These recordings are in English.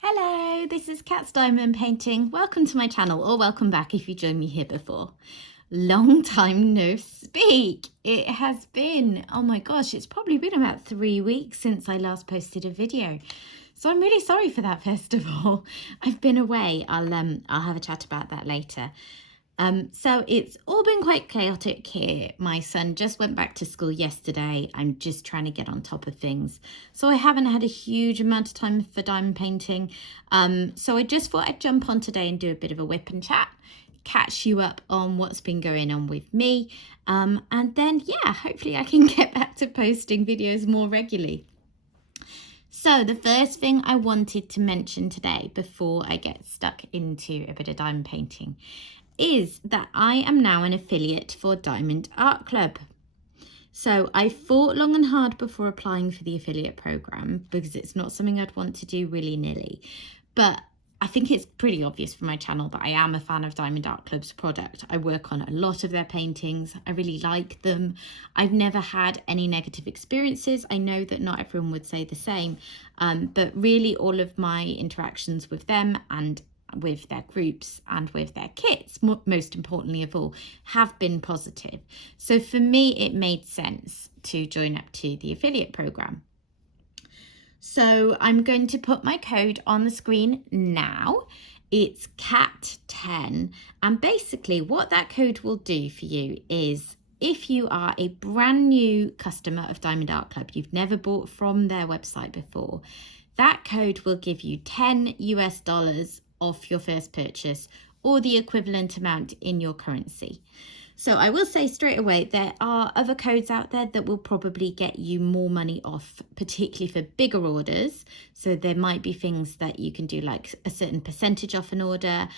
Hello, this is Cat's Diamond Painting. Welcome to my channel, or welcome back if you joined me here before. Long time no speak. It has been, oh my gosh, it's probably been about 3 weeks since I last posted a video. So I'm really sorry for that, first of all. I've been away. I'll have a chat about that later. So it's all been quite chaotic here. My son just went back to school yesterday. I'm just trying to get on top of things. So I haven't had a huge amount of time for diamond painting. So I just thought I'd jump on today and do a bit of a whip and chat, catch you up on what's been going on with me. And then, yeah, hopefully I can get back to posting videos more regularly. So the first thing I wanted to mention today before I get stuck into a bit of diamond painting is that I am now an affiliate for Diamond Art Club. So I thought long and hard before applying for the affiliate program because it's not something I'd want to do willy-nilly. But I think it's pretty obvious for my channel that I am a fan of Diamond Art Club's product. I work on a lot of their paintings. I really like them. I've never had any negative experiences. I know that not everyone would say the same, but really all of my interactions with them and with their groups and with their kits, most importantly of all, have been positive. So for me, it made sense to join up to the affiliate program. So I'm going to put my code on the screen now. It's CAT10, and basically what that code will do for you is if you are a brand new customer of Diamond Art Club, you've never bought from their website before, that code will give you $10 US off your first purchase or the equivalent amount in your currency. So I will say straight away, there are other codes out there that will probably get you more money off, particularly for bigger orders. So there might be things that you can do like a certain percentage off an order.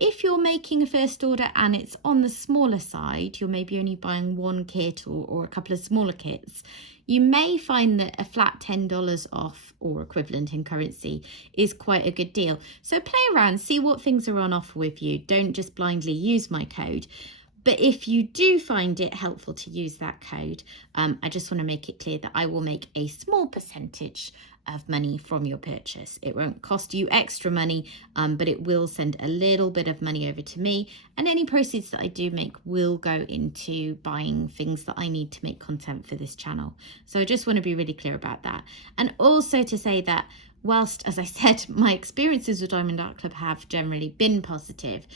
If you're making a first order and it's on the smaller side, you're maybe only buying one kit or a couple of smaller kits, you may find that a flat $10 off or equivalent in currency is quite a good deal. So play around, see what things are on offer with you. Don't just blindly use my code. But if you do find it helpful to use that code, I just want to make it clear that I will make a small percentage of money from your purchase. It won't cost you extra money, but it will send a little bit of money over to me, and any proceeds that I do make will go into buying things that I need to make content for this channel. So I just want to be really clear about that. And also to say that whilst, as I said, my experiences with Diamond Art Club have generally been positive,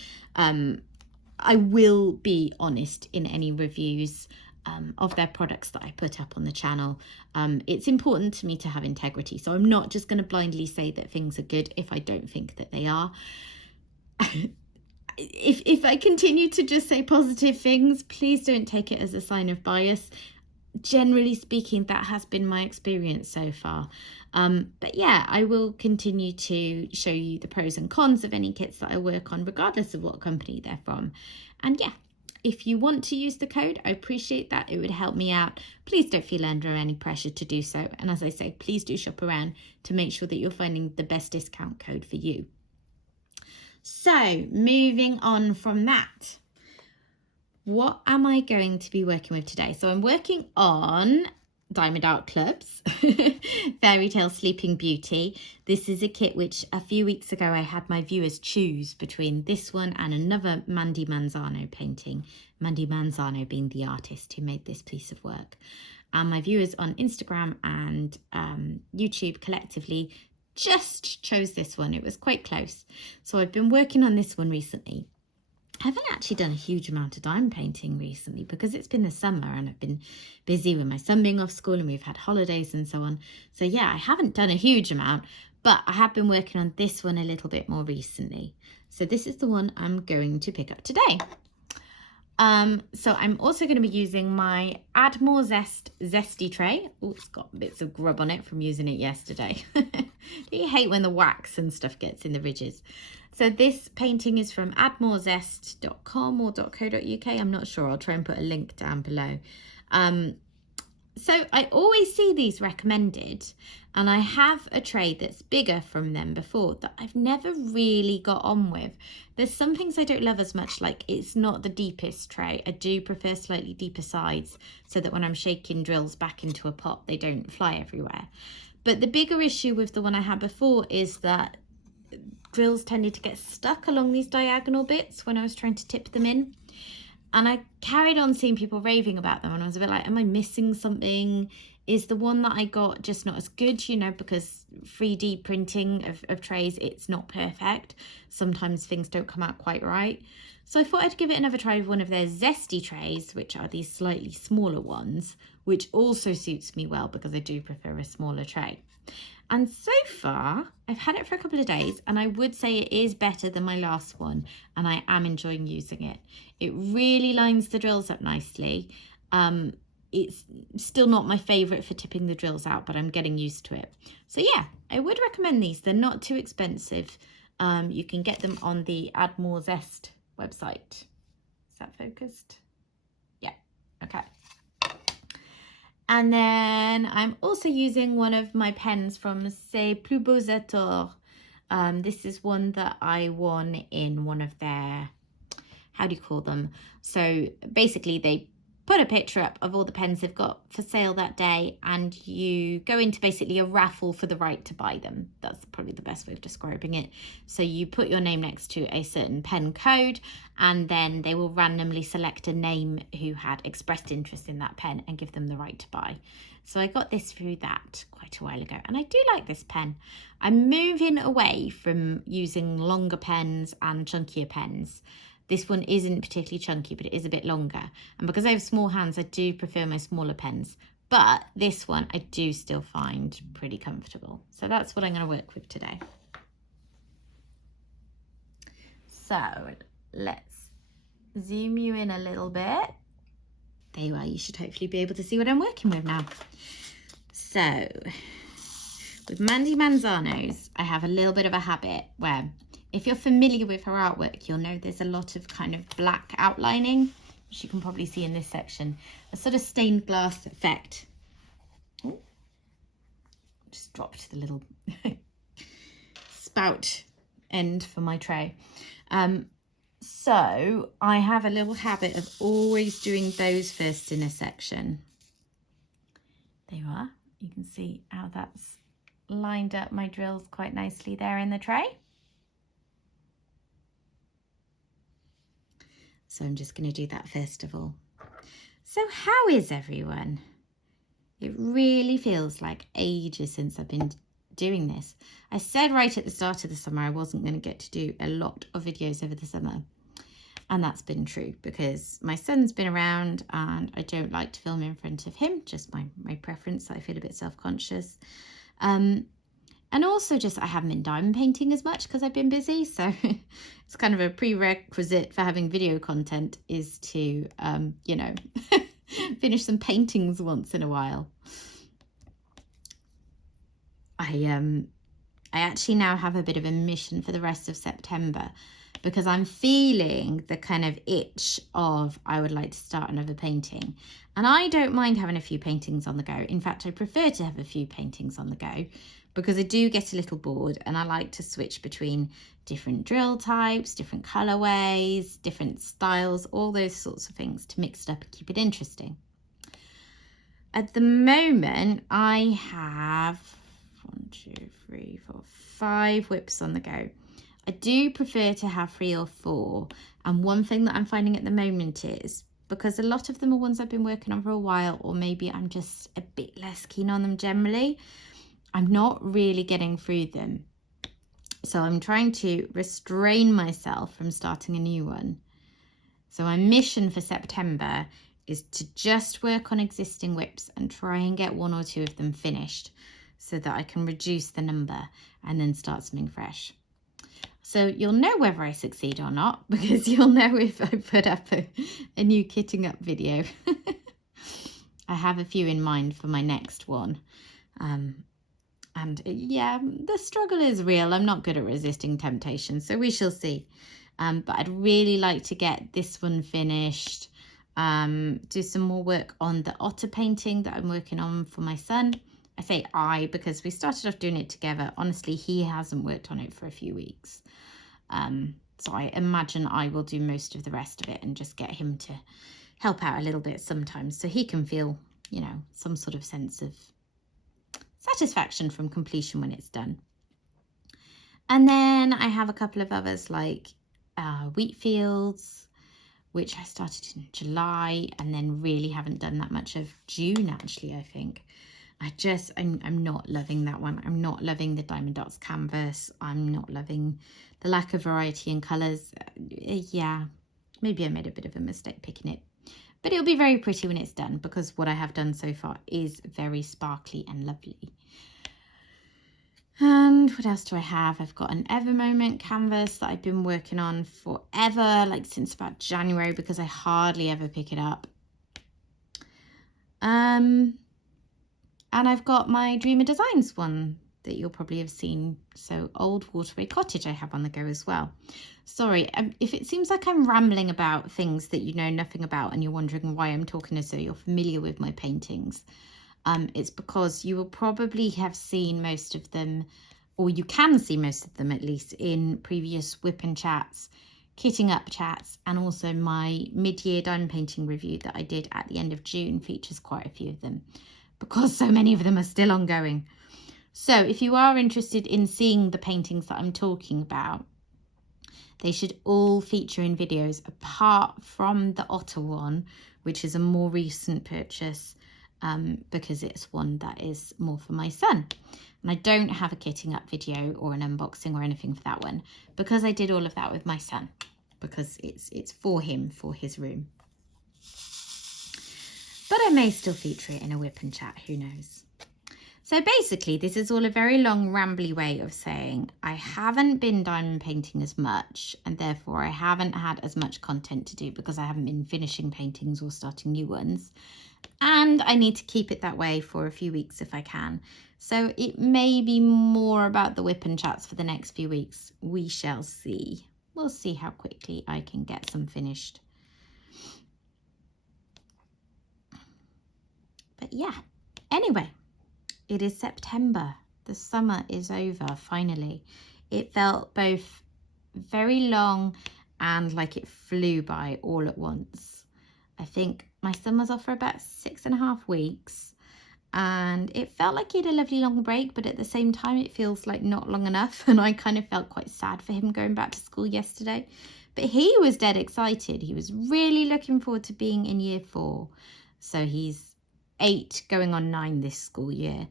I will be honest in any reviews of their products that I put up on the channel. It's important to me to have integrity, so I'm not just going to blindly say that things are good if I don't think that they are. If I continue to just say positive things, please don't take it as a sign of bias. Generally speaking, that has been my experience so far. But yeah, I will continue to show you the pros and cons of any kits that I work on, regardless of what company they're from. And yeah, if you want to use the code, I appreciate that. It would help me out. Please don't feel under any pressure to do so. And as I say, please do shop around to make sure that you're finding the best discount code for you. So moving on from that, what am I going to be working with today? So I'm working on Diamond Art Club's Fairytale Sleeping Beauty. This is a kit which a few weeks ago I had my viewers choose between this one and another Mandy Manzano painting. Mandy Manzano being the artist who made this piece of work. And my viewers on Instagram and YouTube collectively just chose this one. It was quite close. So I've been working on this one recently. I haven't actually done a huge amount of diamond painting recently because it's been the summer and I've been busy with my son being off school and we've had holidays and so on. So yeah, I haven't done a huge amount, but I have been working on this one a little bit more recently. So this is the one I'm going to pick up today. So I'm also going to be using my Add More Zest Zesty tray. Oh, it's got bits of grub on it from using it yesterday. Do you hate when the wax and stuff gets in the ridges? So this painting is from addmorezest.com or .co.uk. I'm not sure. I'll try and put a link down below. So I always see these recommended, and I have a tray that's bigger from them before that I've never really got on with. There's some things I don't love as much, like it's not the deepest tray. I do prefer slightly deeper sides so that when I'm shaking drills back into a pot, they don't fly everywhere. But the bigger issue with the one I had before is that drills tended to get stuck along these diagonal bits when I was trying to tip them in. And I carried on seeing people raving about them, and I was a bit like, am I missing something? Is the one that I got just not as good, you know, because 3D printing of trays, it's not perfect. Sometimes things don't come out quite right. So I thought I'd give it another try with one of their zesty trays, which are these slightly smaller ones, which also suits me well because I do prefer a smaller tray. And so far, I've had it for a couple of days, and I would say it is better than my last one, and I am enjoying using it. It really lines the drills up nicely. It's still not my favourite for tipping the drills out, but I'm getting used to it. So yeah, I would recommend these. They're not too expensive. You can get them on the Add More Zest website. Is that focused? Yeah, okay. And then I'm also using one of my pens from C'est Plus Beaux Atours. This is one that I won in one of their, how do you call them? So basically they put a picture up of all the pens they've got for sale that day, and you go into basically a raffle for the right to buy them. That's probably the best way of describing it. So you put your name next to a certain pen code, and then they will randomly select a name who had expressed interest in that pen and give them the right to buy. So I got this through that quite a while ago, and I do like this pen. I'm moving away from using longer pens and chunkier pens. This one isn't particularly chunky, but it is a bit longer. And because I have small hands, I do prefer my smaller pens. But this one I do still find pretty comfortable. So that's what I'm going to work with today. So let's zoom you in a little bit. There you are. You should hopefully be able to see what I'm working with now. So with Mandy Manzano's, I have a little bit of a habit where, if you're familiar with her artwork, you'll know there's a lot of kind of black outlining, which you can probably see in this section, a sort of stained glass effect. Ooh, just dropped the little spout end for my tray. So I have a little habit of always doing those first in a section. There you are. You can see how that's lined up my drills quite nicely there in the tray. So I'm just going to do that first of all. So how is everyone? It really feels like ages since I've been doing this. I said right at the start of the summer I wasn't going to get to do a lot of videos over the summer. And that's been true because my son's been around and I don't like to film in front of him. Just my preference. I feel a bit self-conscious. And also just I haven't been diamond painting as much because I've been busy. So it's kind of a prerequisite for having video content is to, you know, finish some paintings once in a while. I actually now have a bit of a mission for the rest of September because I'm feeling the kind of itch of I would like to start another painting. And I don't mind having a few paintings on the go. In fact, I prefer to have a few paintings on the go because I do get a little bored and I like to switch between different drill types, different colorways, different styles, all those sorts of things to mix it up and keep it interesting. At the moment, I have 5 whips on the go. I do prefer to have 3 or 4. And one thing that I'm finding at the moment is, because a lot of them are ones I've been working on for a while, or maybe I'm just a bit less keen on them generally, I'm not really getting through them. So I'm trying to restrain myself from starting a new one. So my mission for September is to just work on existing whips and try and get 1 or 2 of them finished so that I can reduce the number and then start something fresh. So you'll know whether I succeed or not because you'll know if I put up a new kitting up video. I have a few in mind for my next one. And yeah, the struggle is real. I'm not good at resisting temptation, so we shall see. But I'd really like to get this one finished, do some more work on the otter painting that I'm working on for my son. I say I because we started off doing it together. Honestly, he hasn't worked on it for a few weeks. So I imagine I will do most of the rest of it and just get him to help out a little bit sometimes so he can feel, you know, some sort of sense of satisfaction from completion when it's done. And then I have a couple of others like wheat fields, which I started in July, and then really haven't done that much of June actually, I think. I'm not loving that one. I'm not loving the Diamond Dots canvas. I'm not loving the lack of variety in colours. Yeah, maybe I made a bit of a mistake picking it. But it'll be very pretty when it's done, because what I have done so far is very sparkly and lovely. And what else do I have? I've got an Ever Moment canvas that I've been working on forever, like since about January, because I hardly ever pick it up. And I've got my Dreamer Designs one that you'll probably have seen. So Old Waterway Cottage I have on the go as well. Sorry, if it seems like I'm rambling about things that you know nothing about and you're wondering why I'm talking as though you're familiar with my paintings, it's because you will probably have seen most of them, or you can see most of them at least, in previous WIP'n'Chats, Kitting Up chats, and also my mid-year diamond painting review that I did at the end of June features quite a few of them, because so many of them are still ongoing. So if you are interested in seeing the paintings that I'm talking about, they should all feature in videos, apart from the otter one, which is a more recent purchase, because it's one that is more for my son. And I don't have a kitting up video or an unboxing or anything for that one, because I did all of that with my son, because it's for him, for his room. But I may still feature it in a WIP'n'Chat, who knows. So basically, this is all a very long, rambly way of saying I haven't been diamond painting as much, and therefore I haven't had as much content to do because I haven't been finishing paintings or starting new ones. And I need to keep it that way for a few weeks if I can. So it may be more about the WIP'n'Chats for the next few weeks. We shall see. We'll see how quickly I can get some finished. But yeah, anyway, it is September. The summer is over, finally. It felt both very long and like it flew by all at once. I think my son was off for about 6.5 weeks, and it felt like he had a lovely long break, but at the same time it feels like not long enough, and I kind of felt quite sad for him going back to school yesterday. But he was dead excited. He was really looking forward to being in year 4. So he's 8 going on 9 this school year.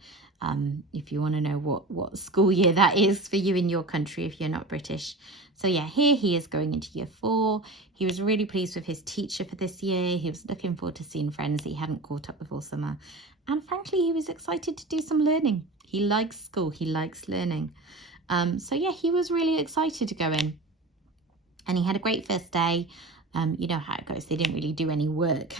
If you want to know what school year that is for you in your country if you're not British. So yeah, here he is going into year 4. He was really pleased with his teacher for this year. He was looking forward to seeing friends that he hadn't caught up before summer. And frankly, he was excited to do some learning. He likes school, he likes learning. So yeah, he was really excited to go in. And he had a great first day. You know how it goes. They didn't really do any work.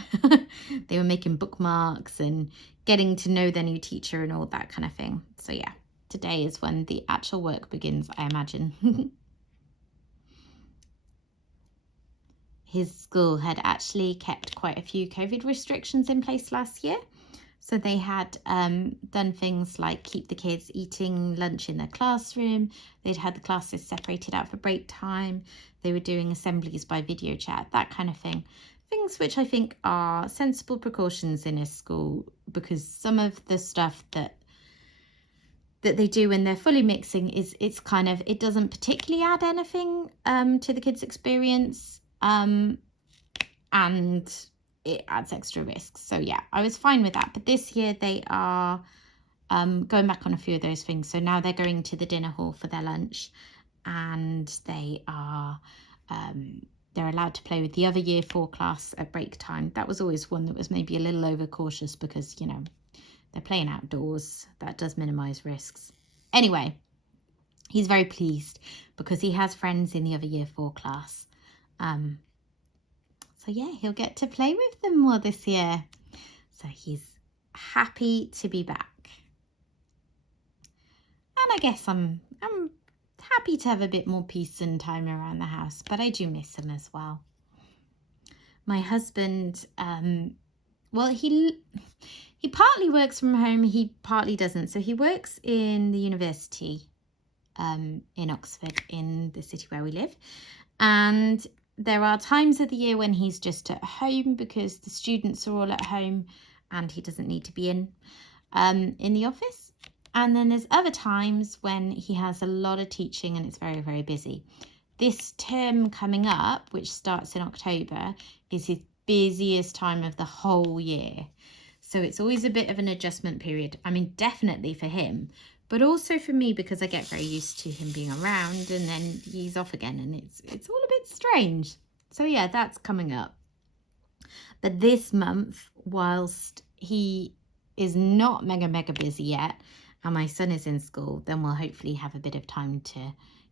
They were making bookmarks and getting to know their new teacher and all that kind of thing. So yeah, today is when the actual work begins, I imagine. His school had actually kept quite a few COVID restrictions in place last year. So they had done things like keep the kids eating lunch in their classroom. They'd had the classes separated out for break time. They were doing assemblies by video chat, that kind of thing. Things which I think are sensible precautions in a school, because some of the stuff that they do when they're fully mixing it's kind of, it doesn't particularly add anything to the kids' experience, and it adds extra risks. So yeah, I was fine with that. But this year they are going back on a few of those things. So now they're going to the dinner hall for their lunch, and they are they're allowed to play with the other year 4 class at break time. That was always one that was maybe a little overcautious, because you know they're playing outdoors. That does minimize risks. Anyway, he's very pleased because he has friends in the other year 4 class. So yeah, he'll get to play with them more this year. So he's happy to be back. And I guess I'm happy to have a bit more peace and time around the house, but I do miss him as well. My husband, well, he partly works from home, he partly doesn't. So he works in the university in Oxford, in the city where we live. And there are times of the year when he's just at home because the students are all at home and he doesn't need to be in the office. And then there's other times when he has a lot of teaching and it's very, very busy. This term coming up, which starts in October, is his busiest time of the whole year. So it's always a bit of an adjustment period. I mean, definitely for him, but also for me, because I get very used to him being around and then he's off again, and it's all a bit strange. So yeah, that's coming up. But this month, whilst he is not mega busy yet, and my son is in school, then we'll hopefully have a bit of time to,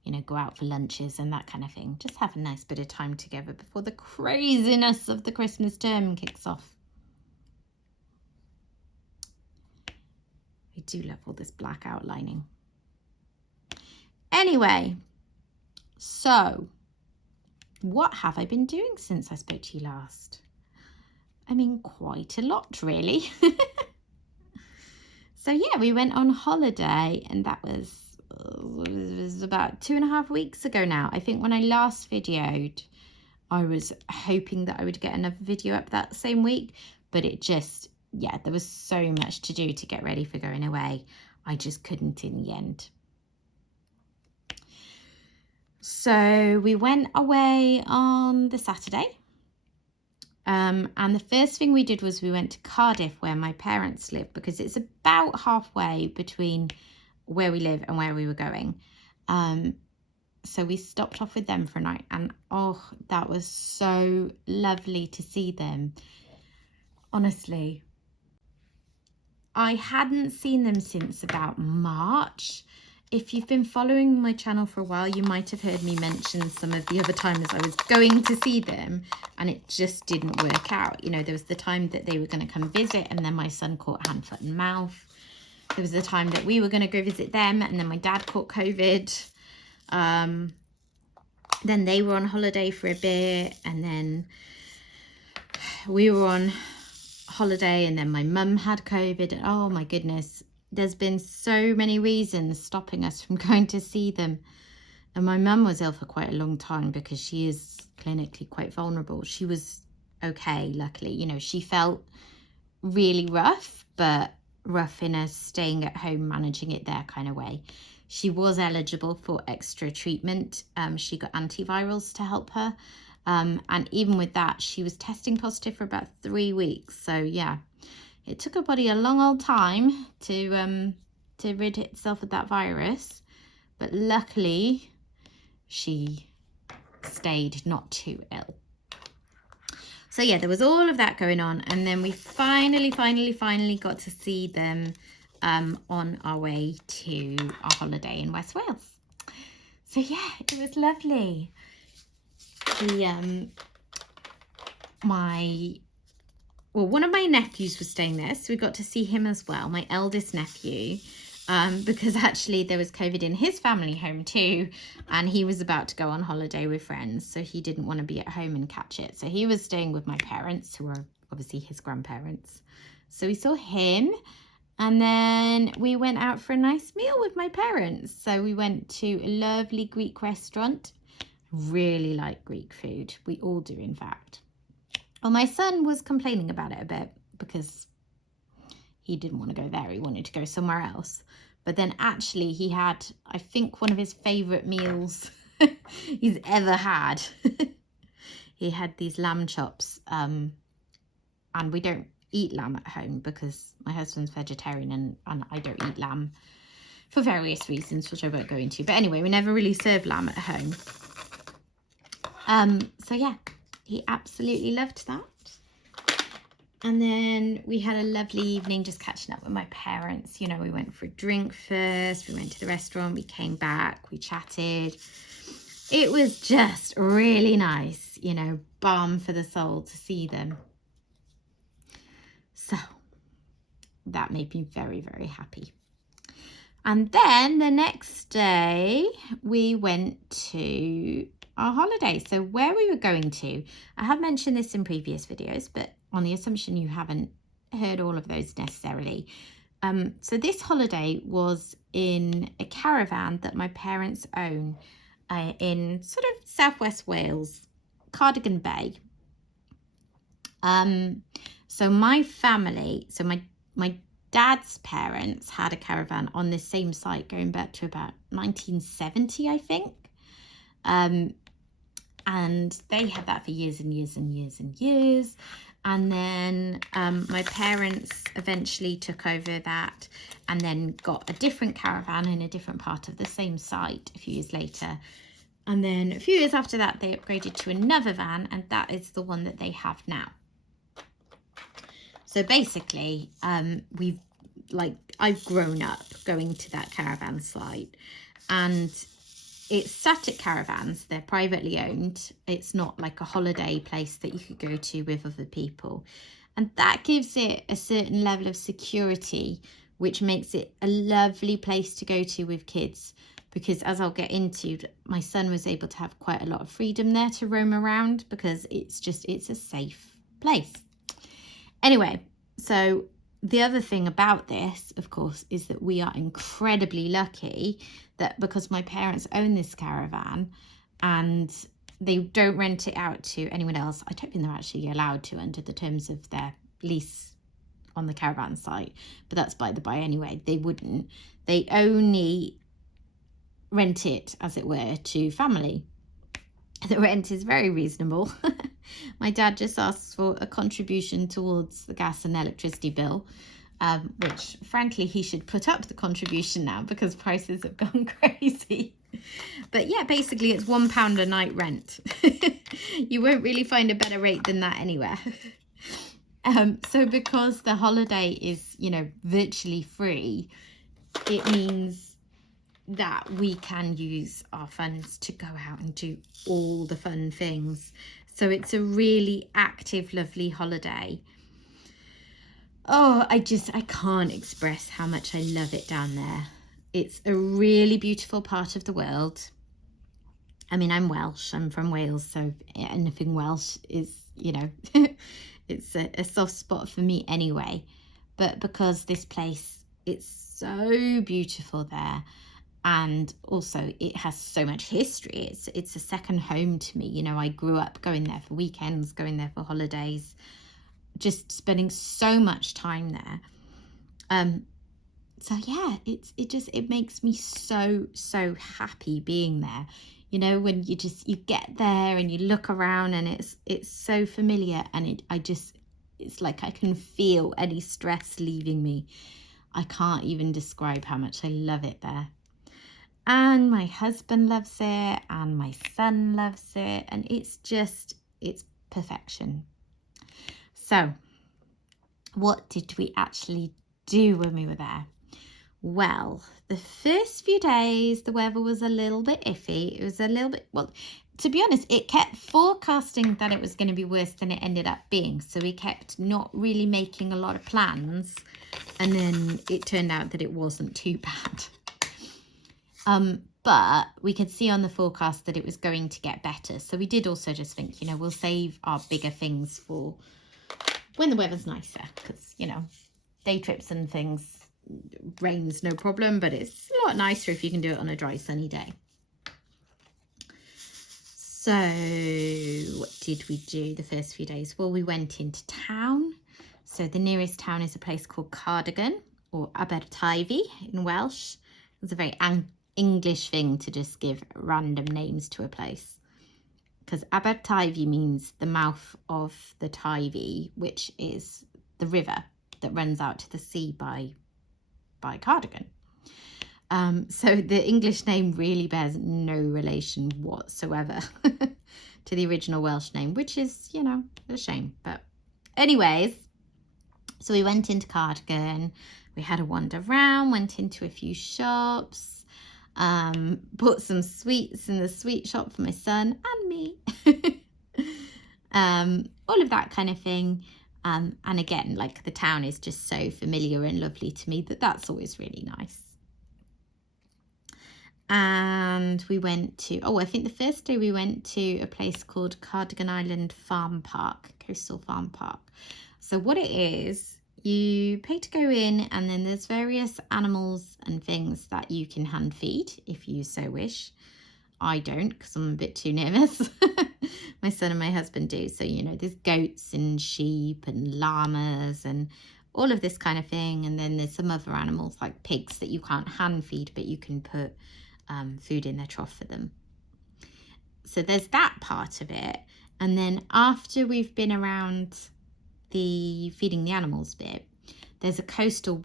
you know, go out for lunches and that kind of thing. Just have a nice bit of time together before the craziness of the Christmas term kicks off. I do love all this black outlining. Anyway, so what have I been doing since I spoke to you last? I mean, quite a lot, really. So yeah, we went on holiday, and that was about 2.5 weeks ago now. I think when I last videoed, I was hoping that I would get another video up that same week, but it just, yeah, there was so much to do to get ready for going away. I just couldn't in the end. So we went away on the Saturday. And the first thing we did was we went to Cardiff, where my parents live, because it's about halfway between where we live and where we were going. So we stopped off with them for a night, and oh, that was so lovely to see them. Honestly, I hadn't seen them since about March. If you've been following my channel for a while, you might have heard me mention some of the other times I was going to see them and it just didn't work out. You know, there was the time that they were going to come visit and then my son caught hand, foot and mouth. There was the time that we were going to go visit them and then my dad caught COVID. Then they were on holiday for a bit, and then we were on holiday, and then my mum had COVID. And oh my goodness, there's been so many reasons stopping us from going to see them. And my mum was ill for quite a long time because she is clinically quite vulnerable. She was okay, luckily. You know, she felt really rough, but rough in a staying at home, managing it there kind of way. She was eligible for extra treatment. She got antivirals to help her. And even with that, she was testing positive for about 3 weeks. So yeah, it took her body a long old time to rid itself of that virus. But luckily, she stayed not too ill. So yeah, there was all of that going on. And then we finally got to see them on our way to our holiday in West Wales. So yeah, it was lovely. One of my nephews was staying there, so we got to see him as well, my eldest nephew, because actually there was COVID in his family home too, and he was about to go on holiday with friends, so he didn't want to be at home and catch it. So he was staying with my parents, who are obviously his grandparents. So we saw him, and then we went out for a nice meal with my parents. So we went to a lovely Greek restaurant. Really like Greek food. We all do, in fact. Well, my son was complaining about it a bit because he didn't want to go there. He wanted to go somewhere else. But then actually he had, I think, one of his favourite meals he's ever had. He had these lamb chops. And we don't eat lamb at home because my husband's vegetarian and I don't eat lamb for various reasons, which I won't go into. But anyway, we never really serve lamb at home. So yeah, he absolutely loved that. And then we had a lovely evening just catching up with my parents. You know, we went for a drink first, we went to the restaurant, we came back, we chatted. It was just really nice, you know, balm for the soul to see them. So that made me very, very happy. And then the next day we went to our holiday. So where we were going to, I have mentioned this in previous videos, but on the assumption you haven't heard all of those necessarily. So this holiday was in a caravan that my parents own in sort of southwest Wales, Cardigan Bay. So my family, so my dad's parents had a caravan on this same site going back to about 1970, I think. And they had that for years and years and years and years. And then my parents eventually took over that and then got a different caravan in a different part of the same site a few years later. And then a few years after that, they upgraded to another van, and that is the one that they have now. So basically, I've grown up going to that caravan site, and it's static caravans. They're privately owned. It's not like a holiday place that you could go to with other people. And that gives it a certain level of security, which makes it a lovely place to go to with kids. Because as I'll get into, my son was able to have quite a lot of freedom there to roam around because it's a safe place. Anyway, so the other thing about this, of course, is that we are incredibly lucky that because my parents own this caravan and they don't rent it out to anyone else. I don't think they're actually allowed to under the terms of their lease on the caravan site, but that's by the by anyway. They wouldn't. They only rent it, as it were, to family. The rent is very reasonable. My dad just asks for a contribution towards the gas and electricity bill, which frankly he should put up the contribution now because prices have gone crazy. But yeah, basically it's £1 a night rent. You won't really find a better rate than that anywhere. So because the holiday is, virtually free, it means that we can use our funds to go out and do all the fun things. So it's a really active, lovely holiday. Oh, I can't express how much I love it down there. It's a really beautiful part of the world. I mean, I'm Welsh, I'm from Wales, so anything Welsh is, it's a soft spot for me anyway. But because this place, it's so beautiful there. And also it has so much history. It's a second home to me. I grew up going there for weekends, going there for holidays, just spending so much time there. So yeah, it makes me so happy being there. When you get there and you look around and it's so familiar, and it's like I can feel any stress leaving me. I can't even describe how much I love it there. And my husband loves it, and my son loves it, and it's perfection. So, what did we actually do when we were there? Well, the first few days, the weather was a little bit iffy. It was a little bit, well, to be honest, it kept forecasting that it was going to be worse than it ended up being. So we kept not really making a lot of plans, and then it turned out that it wasn't too bad. But we could see on the forecast that it was going to get better. So we did also just think, we'll save our bigger things for when the weather's nicer. Because, day trips and things, rain's no problem, but it's a lot nicer if you can do it on a dry, sunny day. So what did we do the first few days? Well, we went into town. So the nearest town is a place called Cardigan, or Aberteifi in Welsh. It's a very English thing to just give random names to a place, because Aberteifi means the mouth of the Teifi, which is the river that runs out to the sea by Cardigan. So the English name really bears no relation whatsoever to the original Welsh name, which is, a shame. But anyways, so we went into Cardigan, we had a wander around, went into a few shops, bought some sweets in the sweet shop for my son and me. All of that kind of thing. And again, like, the town is just so familiar and lovely to me that's always really nice. And we went to, I think the first day we went to a place called Cardigan Island Farm Park, Coastal Farm Park. So what it is, you pay to go in, and then there's various animals and things that you can hand feed if you so wish. I don't, because I'm a bit too nervous. My son and my husband do. So, there's goats and sheep and llamas and all of this kind of thing. And then there's some other animals like pigs that you can't hand feed, but you can put food in their trough for them. So there's that part of it. And then after we've been around the feeding the animals bit, there's a coastal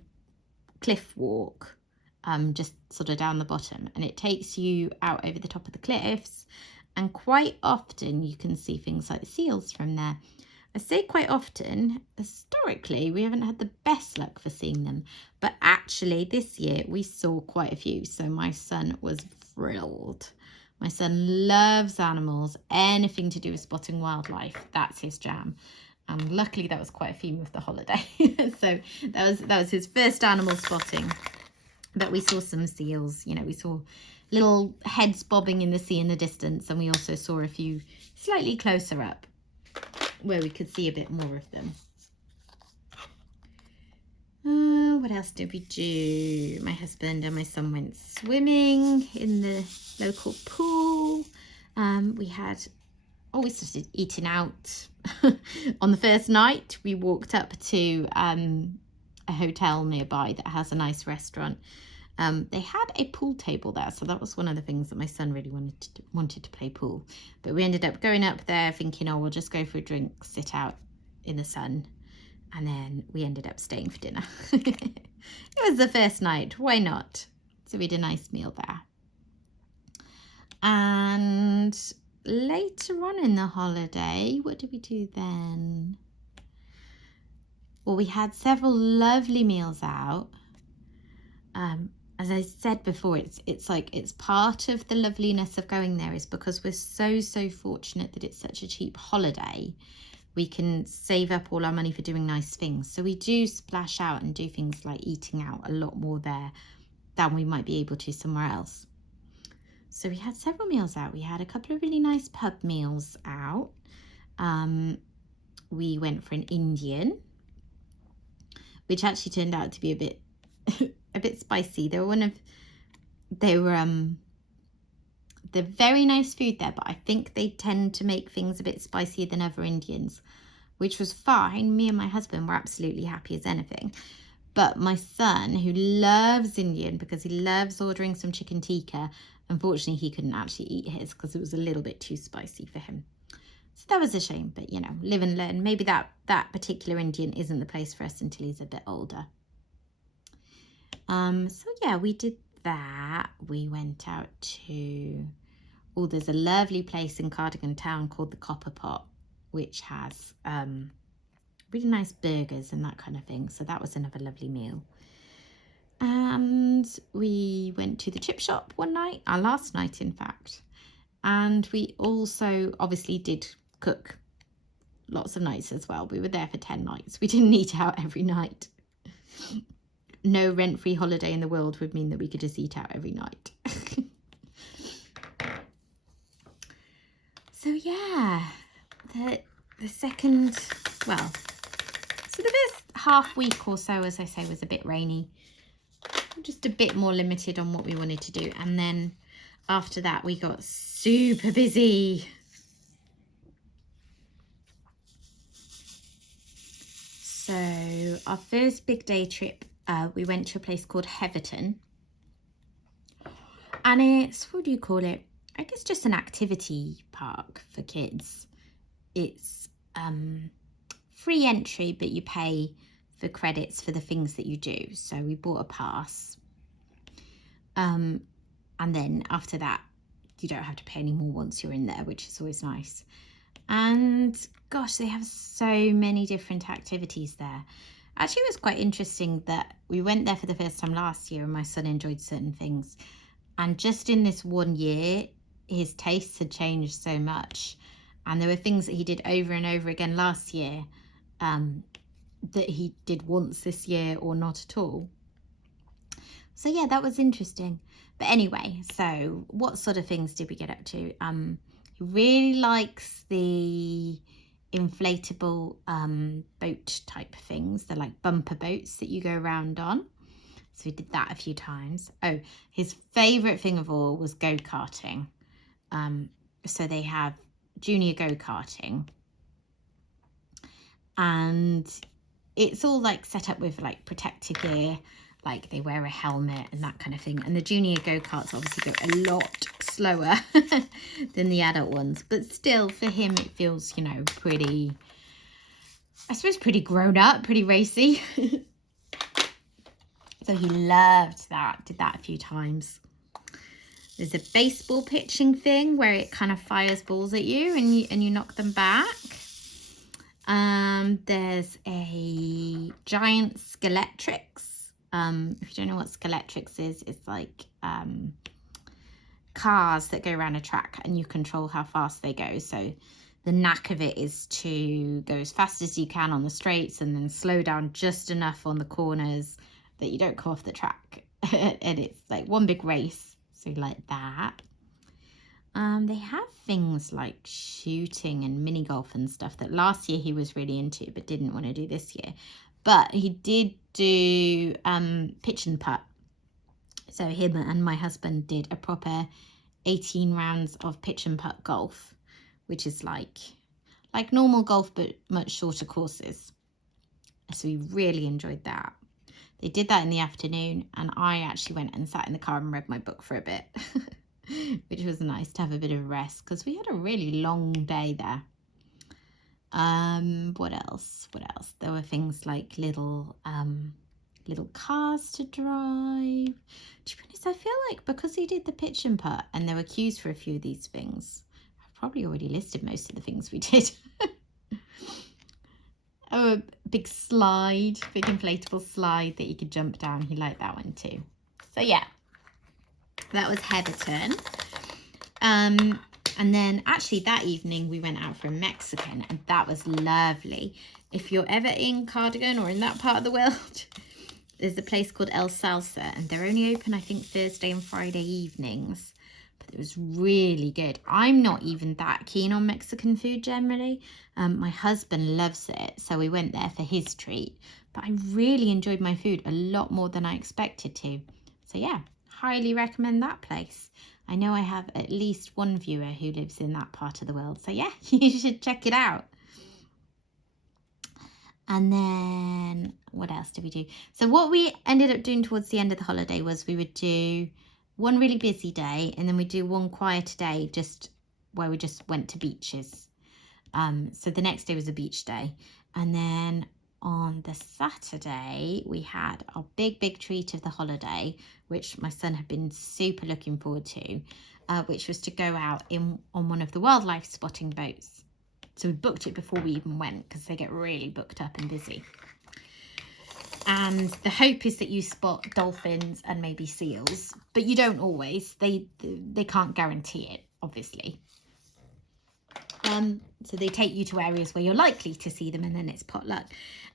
cliff walk just sort of down the bottom, and it takes you out over the top of the cliffs, and quite often you can see things like seals from there. I say quite often. Historically we haven't had the best luck for seeing them, but actually this year we saw quite a few, so my son was thrilled. My son loves animals, anything to do with spotting wildlife, that's his jam. And luckily that was quite a theme of the holiday. So that was his first animal spotting. But we saw some seals, you know, we saw little heads bobbing in the sea in the distance, and we also saw a few slightly closer up where we could see a bit more of them. What else did we do? My husband and my son went swimming in the local pool. We started eating out. On the first night, we walked up to a hotel nearby that has a nice restaurant. They had a pool table there, so that was one of the things that my son really wanted to play pool. But we ended up going up there thinking, oh, we'll just go for a drink, sit out in the sun, and then we ended up staying for dinner. It was the first night, why not? So we had a nice meal there. And later on in the holiday, what did we do then? Well, we had several lovely meals out. As I said before, it's part of the loveliness of going there is because we're so fortunate that it's such a cheap holiday. We can save up all our money for doing nice things. So we do splash out and do things like eating out a lot more there than we might be able to somewhere else. So we had several meals out. We had a couple of really nice pub meals out. We went for an Indian, which actually turned out to be a bit spicy. They're very nice food there, but I think they tend to make things a bit spicier than other Indians, which was fine. Me and my husband were absolutely happy as anything. But my son, who loves Indian because he loves ordering some chicken tikka, unfortunately he couldn't actually eat his because it was a little bit too spicy for him. So that was a shame, but you know, live and learn. Maybe that particular Indian isn't the place for us until he's a bit older. So yeah, we did that. We went out to, there's a lovely place in Cardigan Town called the Copper Pot, which has really nice burgers and that kind of thing. So that was another lovely meal. And we went to the chip shop one night, our last night in fact. And we also obviously did cook lots of nights as well. We were there for 10 nights. We didn't eat out every night. No rent-free holiday in the world would mean that we could just eat out every night. So yeah, the second, well, so the first half week or so, as I say, was a bit rainy, just a bit more limited on what we wanted to do. And then after that, we got super busy. So our first big day trip, we went to a place called Heverton, and it's, what do you call it? I guess just an activity park for kids. It's free entry, but you pay for credits for the things that you do. So we bought a pass, and then after that you don't have to pay any more once you're in there, which is always nice. And gosh, they have so many different activities there. Actually, it was quite interesting that we went there for the first time last year and my son enjoyed certain things. And just in this 1 year, his tastes had changed so much. And there were things that he did over and over again last year that he did once this year or not at all. So yeah, that was interesting. But anyway, so what sort of things did we get up to? He really likes the inflatable boat type things. They're like bumper boats that you go around on. So we did that a few times. Oh, his favourite thing of all was go-karting. So they have junior go-karting. And it's all like set up with like protective gear, like they wear a helmet and that kind of thing. And the junior go-karts obviously go a lot slower than the adult ones, but still for him it feels, you know, pretty, I suppose pretty grown up, pretty racy. So he loved that, did that a few times. There's a baseball pitching thing where it kind of fires balls at you and you knock them back. There's a giant Skeletrix. If you don't know what Skeletrix is, it's like cars that go around a track and you control how fast they go. So the knack of it is to go as fast as you can on the straights and then slow down just enough on the corners that you don't come off the track. And it's like one big race. So like that. They have things like shooting and mini golf and stuff that last year he was really into but didn't want to do this year. But he did do pitch and putt. So him and my husband did a proper 18 rounds of pitch and putt golf, which is like normal golf but much shorter courses. So we really enjoyed that. They did that in the afternoon and I actually went and sat in the car and read my book for a bit. Which was nice to have a bit of rest because we had a really long day there. What else? There were things like little cars to drive. To be honest, I feel like because he did the pitch and putt and there were queues for a few of these things, I've probably already listed most of the things we did. Oh, a big inflatable slide that you could jump down. He liked that one too. So yeah. That was Heatherton. And then actually that evening we went out for a Mexican and that was lovely. If you're ever in Cardigan or in that part of the world, there's a place called El Salsa and they're only open I think Thursday and Friday evenings. But it was really good. I'm not even that keen on Mexican food generally. My husband loves it, so we went there for his treat. But I really enjoyed my food a lot more than I expected to. So yeah. Highly recommend that place. I know I have at least one viewer who lives in that part of the world. So yeah, you should check it out. And then what else did we do? So what we ended up doing towards the end of the holiday was we would do one really busy day and then we do one quieter day just where we just went to beaches. So the next day was a beach day. And then on the Saturday, we had our big treat of the holiday, which my son had been super looking forward to, which was to go out on one of the wildlife spotting boats. So we booked it before we even went because they get really booked up and busy. And the hope is that you spot dolphins and maybe seals, but you don't always. They can't guarantee it, obviously. So they take you to areas where you're likely to see them and then it's potluck.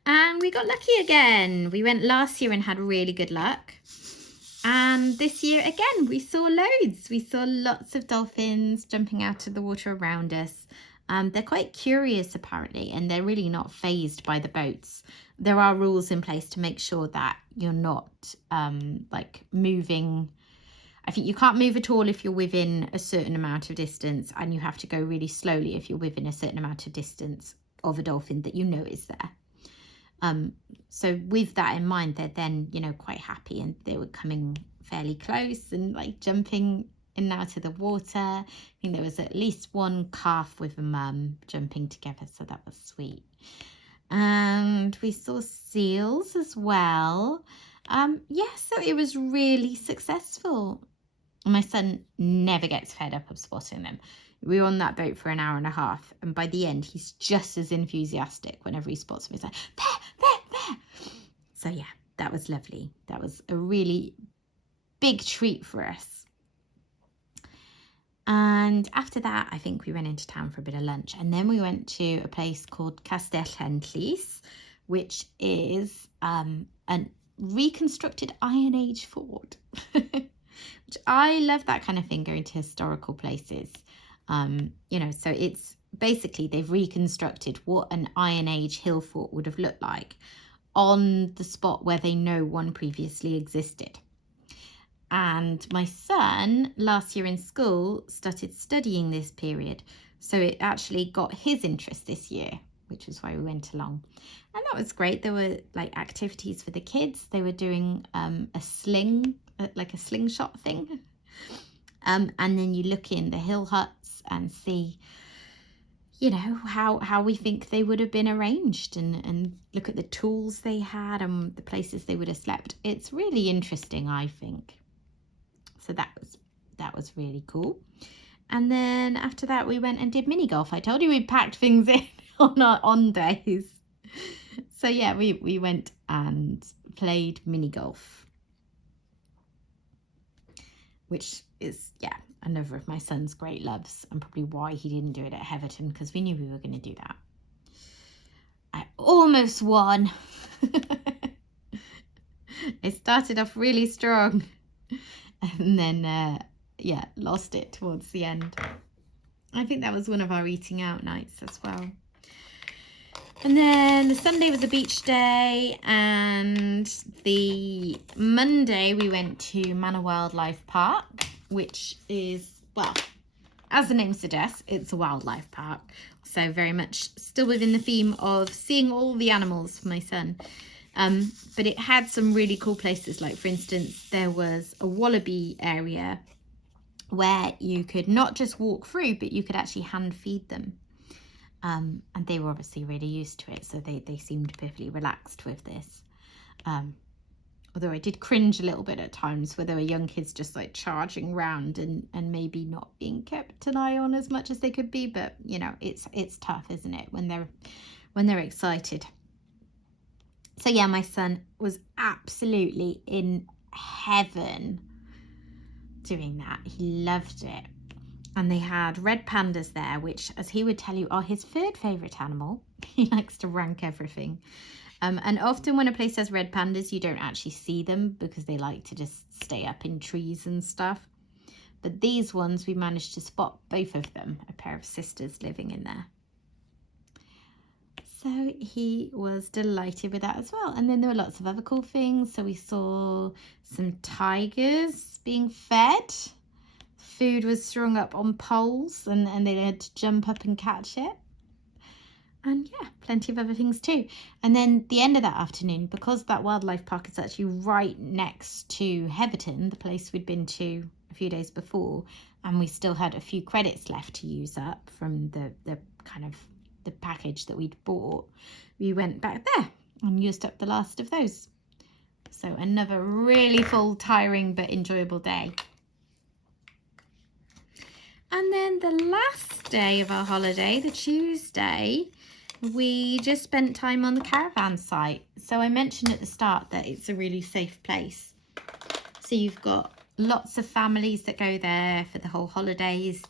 And we got lucky again. We went last year and had really good luck. And this year again, we saw loads. We saw lots of dolphins jumping out of the water around us. They're quite curious apparently, and they're really not fazed by the boats. There are rules in place to make sure that you're not like moving. I think you can't move at all if you're within a certain amount of distance, and you have to go really slowly if you're within a certain amount of distance of a dolphin that you know is there. So with that in mind, they're then, you know, quite happy and they were coming fairly close and like jumping in and out of the water. I think there was at least one calf with a mum jumping together, so that was sweet. And we saw seals as well. So it was really successful. My son never gets fed up of spotting them. We were on that boat for an hour and a half, and by the end, he's just as enthusiastic whenever he spots them. He's like, there. So yeah, that was lovely. That was a really big treat for us. And after that, I think we went into town for a bit of lunch, and then we went to a place called Castellentlis, which is a reconstructed Iron Age fort. Which I love that kind of thing, going to historical places. You know, so it's basically they've reconstructed what an Iron Age hill fort would have looked like on the spot where they know one previously existed. And my son last year in school started studying this period, so it actually got his interest this year, which is why we went along. And that was great. There were like activities for the kids. They were doing a sling, like a slingshot thing. And then you look in the hill huts and see, you know, how we think they would have been arranged, and look at the tools they had and the places they would have slept. It's really interesting, I think. So that was really cool. And then after that we went and did mini golf. I told you we packed things in on days. So yeah, we went and played mini golf, which is, yeah, another of my son's great loves, and probably why he didn't do it at Heatherton, because we knew we were going to do that. I almost won. It started off really strong and then yeah, lost it towards the end. I think that was one of our eating out nights as well. And then the Sunday was a beach day, and the Monday we went to Manor Wildlife Park, which is, well, as the name suggests, it's a wildlife park. So very much still within the theme of seeing all the animals for my son. But it had some really cool places. Like, for instance, there was a wallaby area where you could not just walk through, but you could actually hand feed them. And they were obviously really used to it, so they seemed perfectly relaxed with this. Although I did cringe a little bit at times where there were young kids just like charging around and maybe not being kept an eye on as much as they could be. But you know, it's tough, isn't it, when they're excited. So yeah, my son was absolutely in heaven doing that. He loved it. And they had red pandas there, which, as he would tell you, are his third favourite animal. He likes to rank everything. And often when a place has red pandas, you don't actually see them because they like to just stay up in trees and stuff. But these ones, we managed to spot both of them, a pair of sisters living in there. So he was delighted with that as well. And then there were lots of other cool things. So we saw some tigers being fed. Food was strung up on poles, and they had to jump up and catch it. And yeah, plenty of other things too. And then the end of that afternoon, because that wildlife park is actually right next to Heatherton, the place we'd been to a few days before, and we still had a few credits left to use up from the kind of the package that we'd bought, we went back there and used up the last of those. So another really full, tiring but enjoyable day. And then the last day of our holiday, the Tuesday, we just spent time on the caravan site. So I mentioned at the start that it's a really safe place. So you've got lots of families that go there for the whole holidays.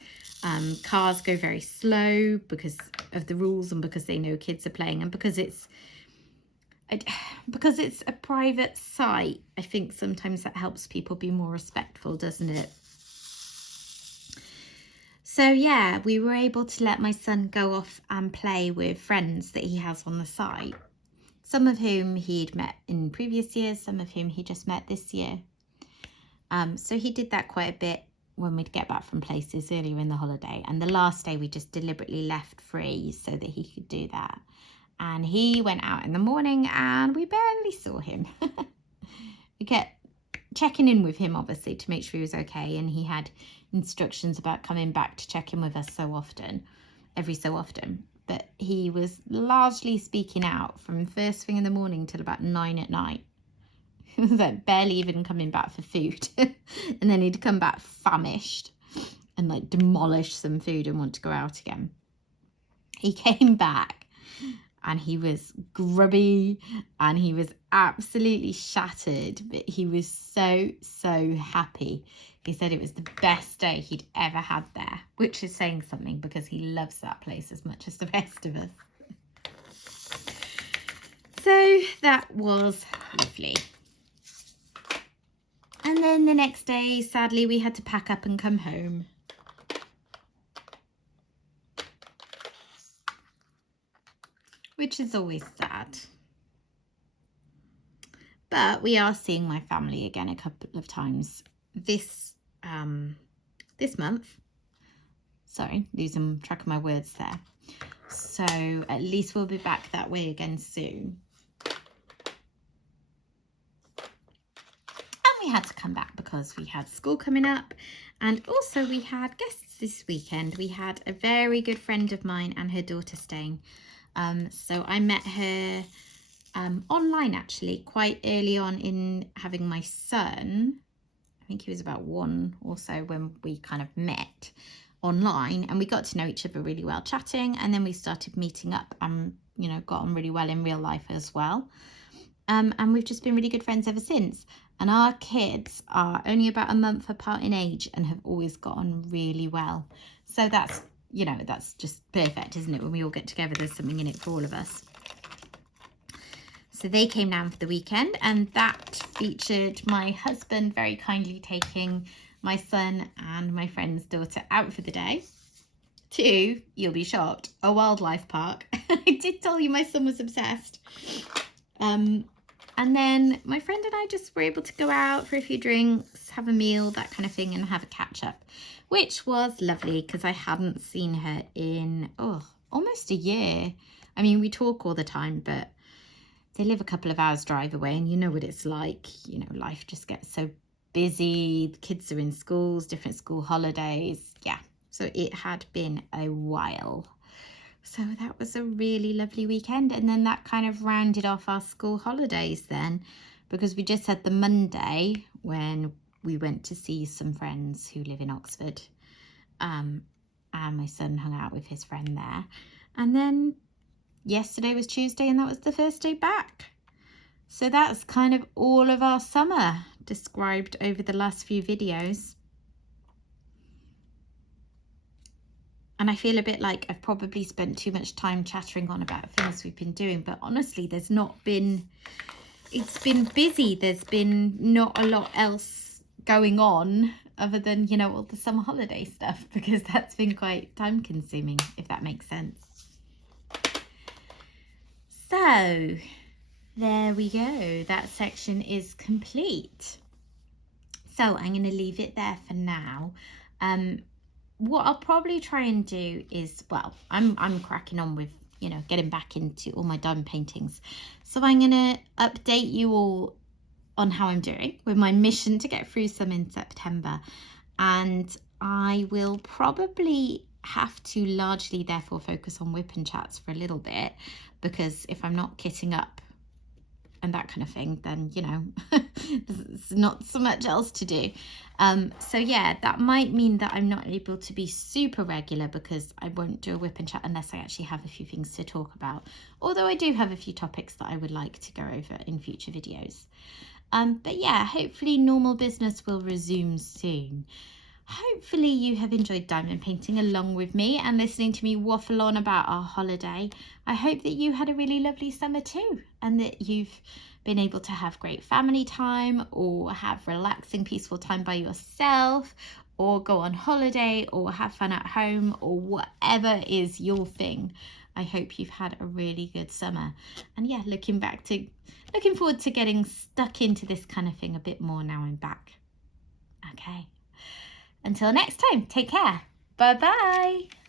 Cars go very slow because of the rules and because they know kids are playing, and because it's a private site. I think sometimes that helps people be more respectful, doesn't it? So yeah, we were able to let my son go off and play with friends that he has on the site, some of whom he'd met in previous years, some of whom he just met this year. So he did that quite a bit when we'd get back from places earlier in the holiday. And the last day we just deliberately left free so that he could do that. And he went out in the morning and we barely saw him. We kept checking in with him, obviously, to make sure he was okay. And he had instructions about coming back to check in with us every so often. But he was largely speaking out from first thing in the morning till about 9 at night. He was like barely even coming back for food. And then he'd come back famished and like demolish some food and want to go out again. He came back and he was grubby and he was absolutely shattered, but he was so happy. He said it was the best day he'd ever had there, which is saying something because he loves that place as much as the rest of us. So that was lovely. And then the next day, sadly, we had to pack up and come home. Which is always sad. But we are seeing my family again a couple of times this month. Sorry, losing track of my words there. So at least we'll be back that way again soon. We had to come back because we had school coming up, and also we had guests this weekend. We had a very good friend of mine and her daughter staying. So I met her online actually quite early on in having my son. I think he was about 1 or so when we kind of met online, and we got to know each other really well chatting, and then we started meeting up and, you know, got on really well in real life as well. And we've just been really good friends ever since. And our kids are only about a month apart in age and have always got on really well. So that's, you know, that's just perfect, isn't it? When we all get together, there's something in it for all of us. So they came down for the weekend, and that featured my husband very kindly taking my son and my friend's daughter out for the day to, you'll be shocked, a wildlife park. I did tell you my son was obsessed. And then my friend and I just were able to go out for a few drinks, have a meal, that kind of thing, and have a catch up, which was lovely because I hadn't seen her in, almost a year. I mean, we talk all the time, but they live a couple of hours drive away, and you know what it's like. You know, life just gets so busy. The kids are in schools, different school holidays. Yeah, so it had been a while. So that was a really lovely weekend, and then that kind of rounded off our school holidays then, because we just had the Monday when we went to see some friends who live in Oxford, and my son hung out with his friend there, and then yesterday was Tuesday, and that was the first day back. So that's kind of all of our summer described over the last few videos. And I feel a bit like I've probably spent too much time chattering on about things we've been doing, but honestly, there's not been, it's been busy. There's been not a lot else going on other than, you know, all the summer holiday stuff, because that's been quite time consuming, if that makes sense. So there we go. That section is complete. So I'm going to leave it there for now. What I'll probably try and do is, well, I'm cracking on with, you know, getting back into all my diamond paintings. So I'm going to update you all on how I'm doing with my mission to get through some in September. And I will probably have to largely therefore focus on WIP'n'Chats for a little bit, because if I'm not kitting up and that kind of thing, then, you know, there's not so much else to do. So yeah, that might mean that I'm not able to be super regular, because I won't do a WIP'n'Chat unless I actually have a few things to talk about. Although I do have a few topics that I would like to go over in future videos. But yeah, hopefully normal business will resume soon. Hopefully you have enjoyed diamond painting along with me and listening to me waffle on about our holiday. I hope that you had a really lovely summer too, and that you've been able to have great family time, or have relaxing, peaceful time by yourself, or go on holiday, or have fun at home, or whatever is your thing. I hope you've had a really good summer. And yeah, looking forward to getting stuck into this kind of thing a bit more now I'm back. Okay. Until next time, take care. Bye-bye.